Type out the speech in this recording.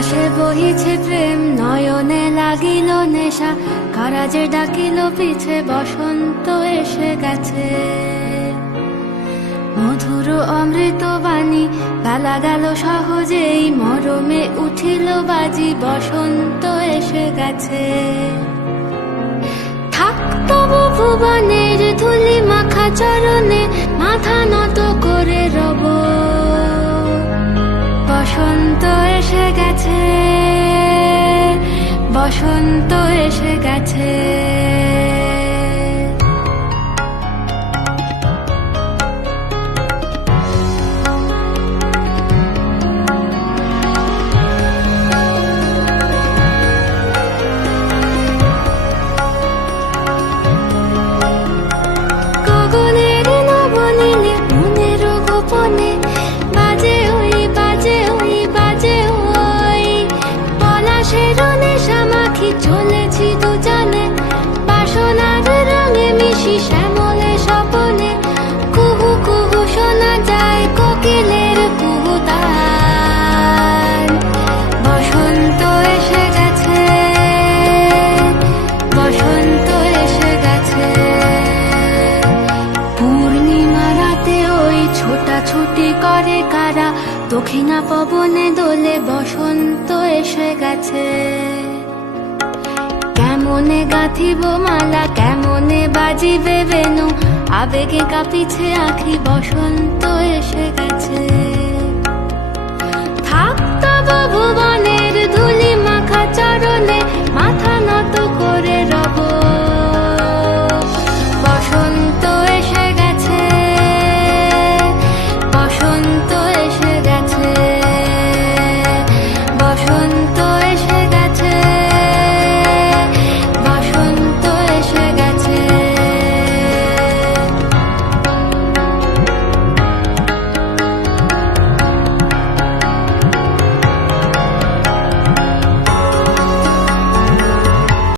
বাতাসে বহিছে প্রেম, নয়নে লাগিল নেশা, কারাজে ডাকিল পিছে, বসন্ত এসে গেছে। মধুর অমৃত বাণী, বেলা গেল সহজেই, মরমে উঠিল বাজি, বসন্ত এসে গেছে। থাক তবু ভুবনের ধুলি মাখা চরণে, মাথা নত করে রব। বসন্ত এসে গেছে, বসন্ত এসে গেছে। গগনের নবনীলে, মনের গোপনে, বাজে ওই বাজে ওই বাজে ওই। পলাশের নেশা মাখি চলেছি দুজনে, বাসনার রঙে মিশি শ্যামলে স্বপনে। কুহু কুহু শোনা যায় কোকিলের কুহুতান। বসন্ত এসে গেছে, বসন্ত এসে গেছে। পূর্ণিমা রাতে ওই ছোটাছুটি করে কারা, দক্ষিণা পবনে দোলে, বসন্ত এসে গেছে। কেমনে গাঁথিব মালা, কেমনে বাজিবে বেনু, আবেগে কাঁপিছে আখি, বসন্ত এসে